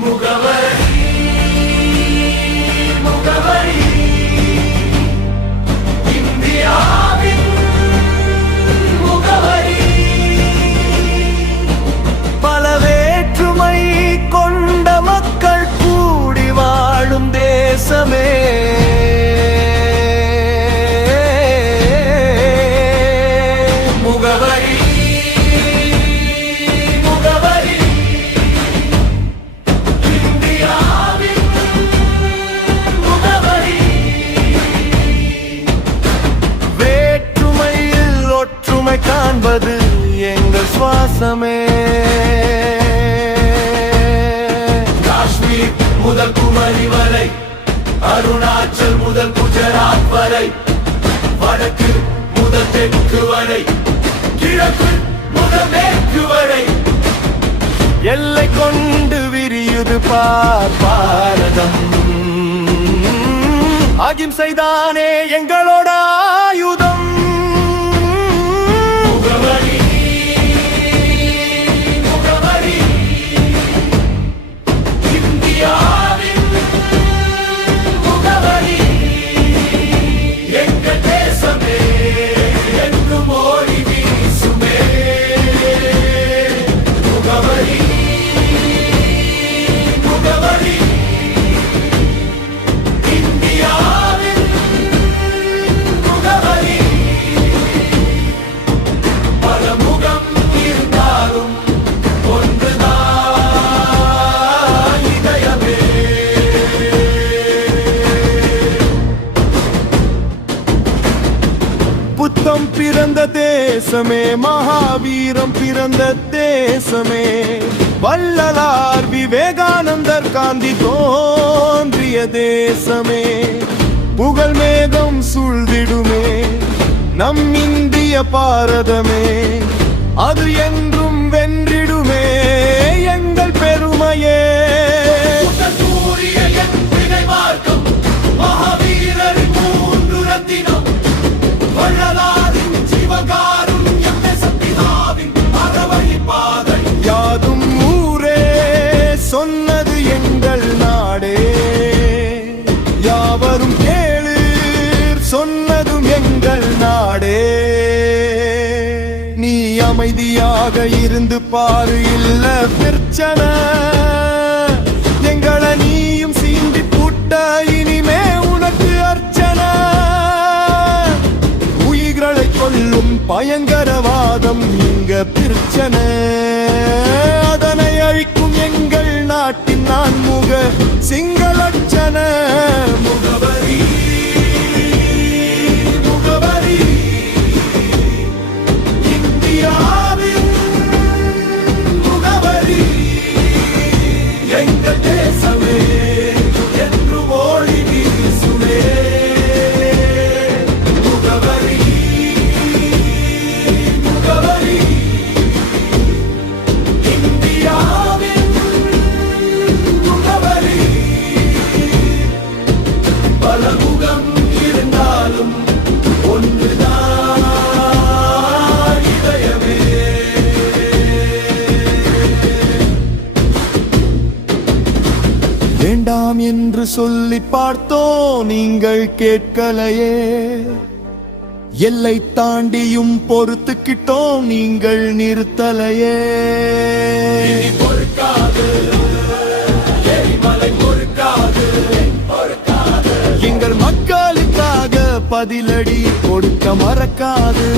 முகவரி முகவரி இந்தியாவின் முகவரி. பல வேற்றுமை கொண்ட மக்கள் கூடி வாழும் தேசமே முகவரி முகவரி இந்தியாவின் முகவரி. வேற்றுமையில் ஒற்றுமை காண்பது எங்கள் சுவாசமே. காஷ்மீர் முதல் குமரி வரை, அருணாச்சல் முதல் குஜராத் வரை, வடக்கு முதல் தெற்கு வரை, கிழக்கு முதல் மேற்கு வரை, எல்லை கொண்டு விரியுது பாரதம். அகிம்சைதானே எங்களோட ஆயுதம். முகவரி முகவரி இந்தியாவின் முகவரி. எங்கள் தேசமே என்றும் ஒளி வீசுமே. முகவரி முகவரி இந்தியாவின் முகவரி. பல முகம் இருந்தாலும் ஒன்றுதான் இதயமே. புத்தம் பிறந்த தேசமே, மகாவீரம் பிறந்த தேசமே, வள்ளலார் விவேகானந்தர் காந்தி தோன்றிய தேசமே. புகழ் மேகம் சூழ்ந்திடுமே நம் இந்திய பாரதமே. அது என்றும் வென்றிடுமே எங்கள் பெருமையே. மகாவீரரின் மூன்று ரத்தினம், வள்ளலாரின் சிவகாருண்யம், சத்தினாவின் அறவழி பாதை. யாதும் ஊரே சொன்னது எங்கள் நாடே, யாவரும் கேளு சொன்னதும் எங்கள் நாடே. நீ அமைதியாக இருந்து பாரு, இல்ல பிரச்சனை எங்களை நீயும் சீண்டி பூட்ட இனிமே உனக்கு அர்ச்சனை. உயிர்களை கொல்லும் பயங்கரவாதம் இங்க பிரச்சனை, அதனை அழிக்கும் எங்கள் நாட்டின் நான்முக சிங்களச்சன. முகவரி முகவரி இந்தியாவின் முகவரி. எங்கள் தேசமே என்று ஒளி வீசுமே. முகவரி முகவரி இந்தியாவின் முகவரி. பல முகம் இருந்தாலும் ஒன்றுதான் இதயமே. வேண்டாம் என்று சொல்லி பார்த்தோம், நீங்கள் கேட்கலையே. எல்லை தாண்டியும் பொறுத்துக்கிட்டோம், நீங்கள் நிறுத்தலையே. பொறுக்காது எரிமலை பொறுக்காது. எங்கள் மக்களுக்காக பதிலடி கொடுக்க மறக்காது.